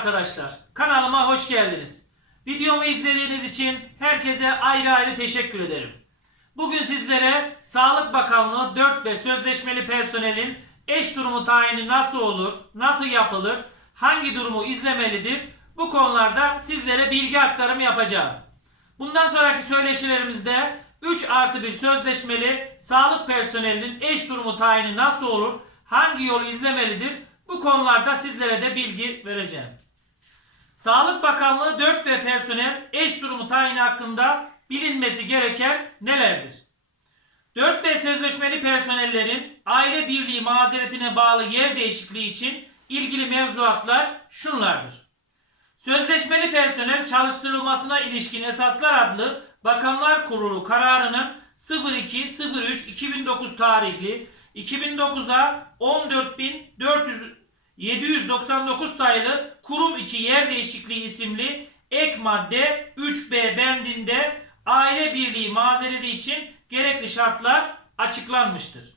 arkadaşlar. Kanalıma hoş geldiniz. Videomu izlediğiniz için herkese ayrı ayrı teşekkür ederim. Bugün sizlere Sağlık Bakanlığı 4B sözleşmeli personelin eş durumu tayini nasıl olur, nasıl yapılır, hangi durumu izlemelidir bu konularda sizlere bilgi aktarımı yapacağım. Bundan sonraki söyleşilerimizde 3 artı 1 sözleşmeli sağlık personelinin eş durumu tayini nasıl olur, hangi yolu izlemelidir bu konularda sizlere de bilgi vereceğim. Sağlık Bakanlığı 4B personel eş durumu tayini hakkında bilinmesi gereken nelerdir? 4B sözleşmeli personellerin aile birliği mazeretine bağlı yer değişikliği için ilgili mevzuatlar şunlardır. Sözleşmeli personel çalıştırılmasına ilişkin esaslar adlı Bakanlar Kurulu kararının 02.03.2009 tarihli 2009'a 14.799 sayılı kurum içi yer değişikliği isimli ek madde 3B bendinde aile birliği mazereti için gerekli şartlar açıklanmıştır.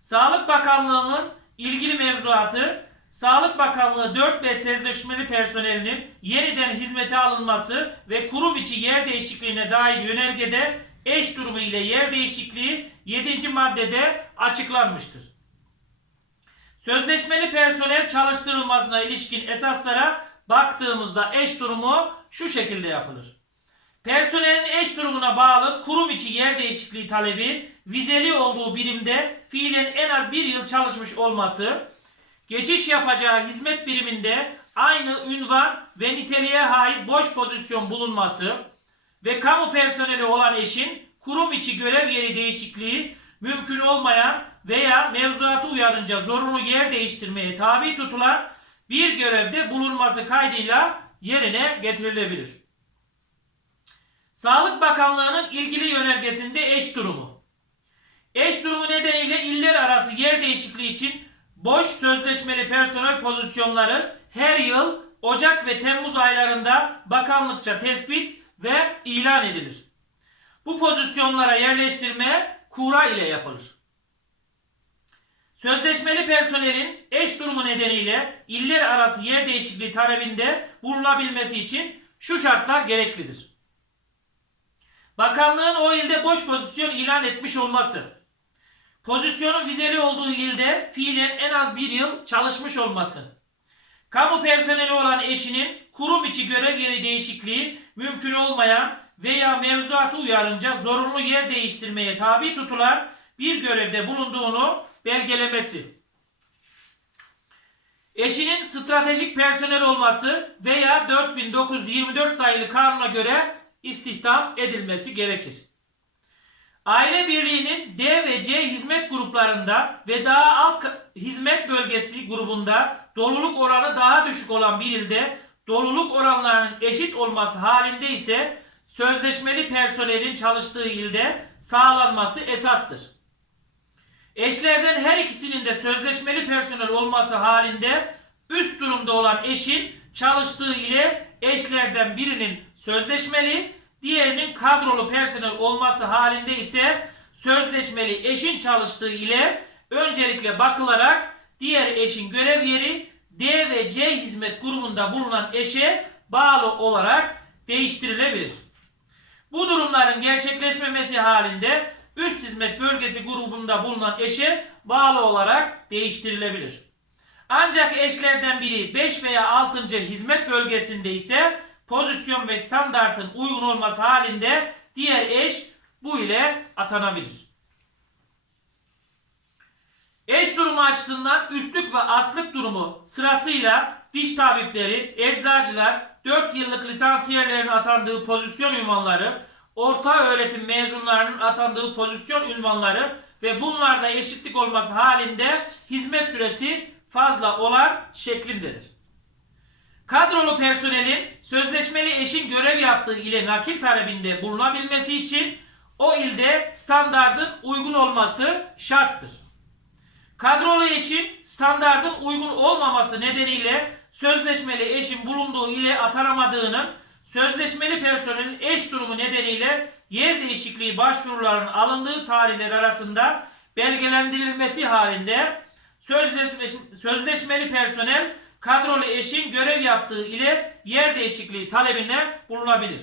Sağlık Bakanlığı'nın ilgili mevzuatı Sağlık Bakanlığı 4B sözleşmeli personelinin yeniden hizmete alınması ve kurum içi yer değişikliğine dair yönergede eş durumu ile yer değişikliği 7. maddede açıklanmıştır. Sözleşmeli personel çalıştırılmasına ilişkin esaslara baktığımızda eş durumu şu şekilde yapılır. Personelin eş durumuna bağlı kurum içi yer değişikliği talebi vizeli olduğu birimde fiilen en az bir yıl çalışmış olması, geçiş yapacağı hizmet biriminde aynı ünvan ve niteliğe haiz boş pozisyon bulunması ve kamu personeli olan eşin kurum içi görev yeri değişikliği mümkün olmayan veya mevzuatı uyarınca zorunlu yer değiştirmeye tabi tutulan bir görevde bulunması kaydıyla yerine getirilebilir. Sağlık Bakanlığı'nın ilgili yönergesinde eş durumu. Eş durumu nedeniyle iller arası yer değişikliği için boş sözleşmeli personel pozisyonları her yıl Ocak ve Temmuz aylarında bakanlıkça tespit ve ilan edilir. Bu pozisyonlara yerleştirme kura ile yapılır. Sözleşmeli personelin eş durumu nedeniyle iller arası yer değişikliği talebinde bulunabilmesi için şu şartlar gereklidir. Bakanlığın o ilde boş pozisyon ilan etmiş olması. Pozisyonun vizeli olduğu ilde fiilen en az bir yıl çalışmış olması. Kamu personeli olan eşinin kurum içi görev yeri değişikliği mümkün olmayan veya mevzuatı uyarınca zorunlu yer değiştirmeye tabi tutulan bir görevde bulunduğunu belgelemesi. Eşinin stratejik personel olması veya 4924 sayılı kanuna göre istihdam edilmesi gerekir. Aile birliğinin D ve C hizmet gruplarında ve daha alt hizmet bölgesi grubunda doluluk oranı daha düşük olan bir ilde doluluk oranlarının eşit olması halinde ise sözleşmeli personelin çalıştığı ilde sağlanması esastır. Eşlerden her ikisinin de sözleşmeli personel olması halinde üst durumda olan eşin çalıştığı ile eşlerden birinin sözleşmeli, diğerinin kadrolu personel olması halinde ise sözleşmeli eşin çalıştığı ile öncelikle bakılarak diğer eşin görev yeri D ve C hizmet grubunda bulunan eşe bağlı olarak değiştirilebilir. Bu durumların gerçekleşmemesi halinde üst hizmet bölgesi grubunda bulunan eşe bağlı olarak değiştirilebilir. Ancak eşlerden biri 5 veya 6. hizmet bölgesinde ise pozisyon ve standartın uygun olması halinde diğer eş bu ile atanabilir. Eş durumu açısından üstlük ve aslık durumu sırasıyla diş tabipleri, eczacılar, 4 yıllık lisansiyerlerin atandığı pozisyon ünvanları, orta öğretim mezunlarının atandığı pozisyon ünvanları ve bunlarda eşitlik olması halinde hizmet süresi fazla olan şeklindedir. Kadrolu personelin sözleşmeli eşin görev yaptığı ile nakil talebinde bulunabilmesi için o ilde standardın uygun olması şarttır. Kadrolu eşin standardın uygun olmaması nedeniyle sözleşmeli eşin bulunduğu ile atanamadığının sözleşmeli personelin eş durumu nedeniyle yer değişikliği başvurularının alındığı tarihler arasında belgelendirilmesi halinde sözleşme, sözleşmeli personel kadrolu eşin görev yaptığı ile yer değişikliği talebine bulunabilir.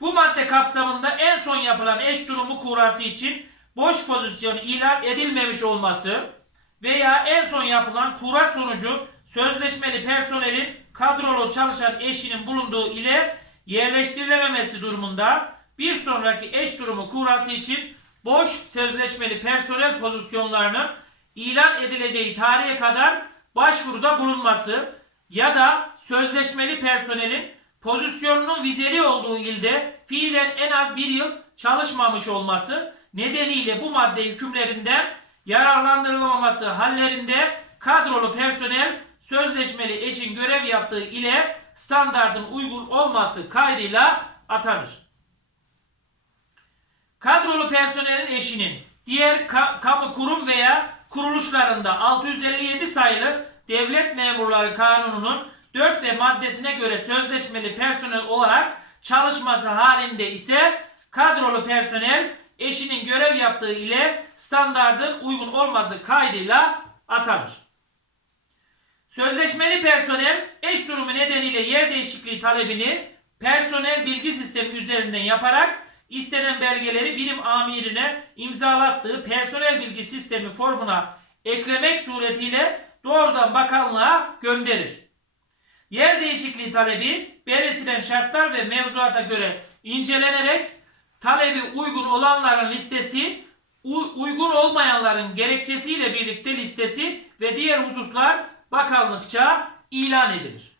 Bu madde kapsamında en son yapılan eş durumu kurası için boş pozisyon ilan edilmemiş olması veya en son yapılan kura sonucu sözleşmeli personelin kadrolu çalışan eşinin bulunduğu ile yerleştirilememesi durumunda bir sonraki eş durumu kurası için boş sözleşmeli personel pozisyonlarının ilan edileceği tarihe kadar başvuruda bulunması ya da sözleşmeli personelin pozisyonunun vizeli olduğu ilde fiilen en az bir yıl çalışmamış olması nedeniyle bu madde hükümlerinden yararlandırılmaması hallerinde kadrolu personel sözleşmeli eşin görev yaptığı ile standardın uygun olması kaydıyla atanır. Kadrolu personelin eşinin diğer ka- kamu kurum veya kuruluşlarında 657 sayılı Devlet Memurları Kanunu'nun 4 ve maddesine göre sözleşmeli personel olarak çalışması halinde ise kadrolu personel eşinin görev yaptığı ile standardın uygun olması kaydıyla atanır. Sözleşmeli personel eş durumu nedeniyle yer değişikliği talebini personel bilgi sistemi üzerinden yaparak istenen belgeleri birim amirine imzalattığı personel bilgi sistemi formuna eklemek suretiyle doğrudan bakanlığa gönderir. Yer değişikliği talebi belirtilen şartlar ve mevzuata göre incelenerek talebi uygun olanların listesi, uygun olmayanların gerekçesiyle birlikte listesi ve diğer hususlar bakanlıkça ilan edilir.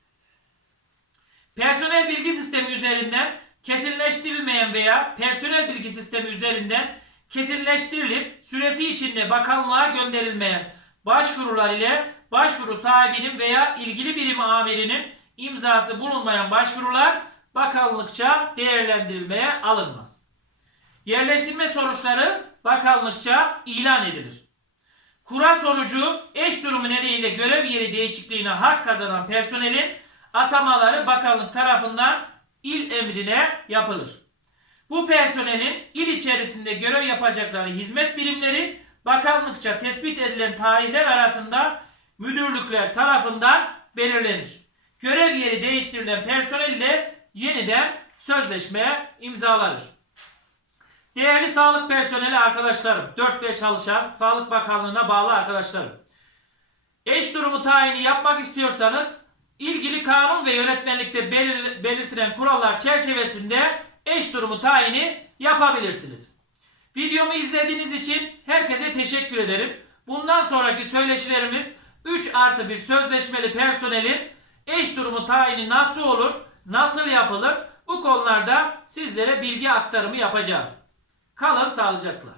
Personel bilgi sistemi üzerinden kesinleştirilmeyen veya personel bilgi sistemi üzerinden kesinleştirilip süresi içinde bakanlığa gönderilmeyen başvurular ile başvuru sahibinin veya ilgili birim amirinin imzası bulunmayan başvurular bakanlıkça değerlendirilmeye alınmaz. Yerleştirme sonuçları bakanlıkça ilan edilir. Kura sonucu eş durumu nedeniyle görev yeri değişikliğine hak kazanan personelin atamaları bakanlık tarafından il emrine yapılır. Bu personelin il içerisinde görev yapacakları hizmet birimleri bakanlıkça tespit edilen tarihler arasında müdürlükler tarafından belirlenir. Görev yeri değiştirilen personel ile yeniden sözleşmeye imzalanır. Değerli sağlık personeli arkadaşlarım, 4-5 çalışan Sağlık Bakanlığı'na bağlı arkadaşlarım. Eş durumu tayini yapmak istiyorsanız ilgili kanun ve yönetmelikte belir- belirtilen kurallar çerçevesinde eş durumu tayini yapabilirsiniz. Videomu izlediğiniz için herkese teşekkür ederim. Bundan sonraki söyleşilerimiz 3 artı 1 sözleşmeli personelin eş durumu tayini nasıl olur, nasıl yapılır bu konularda sizlere bilgi aktarımı yapacağım. Kalın sağlıcakla.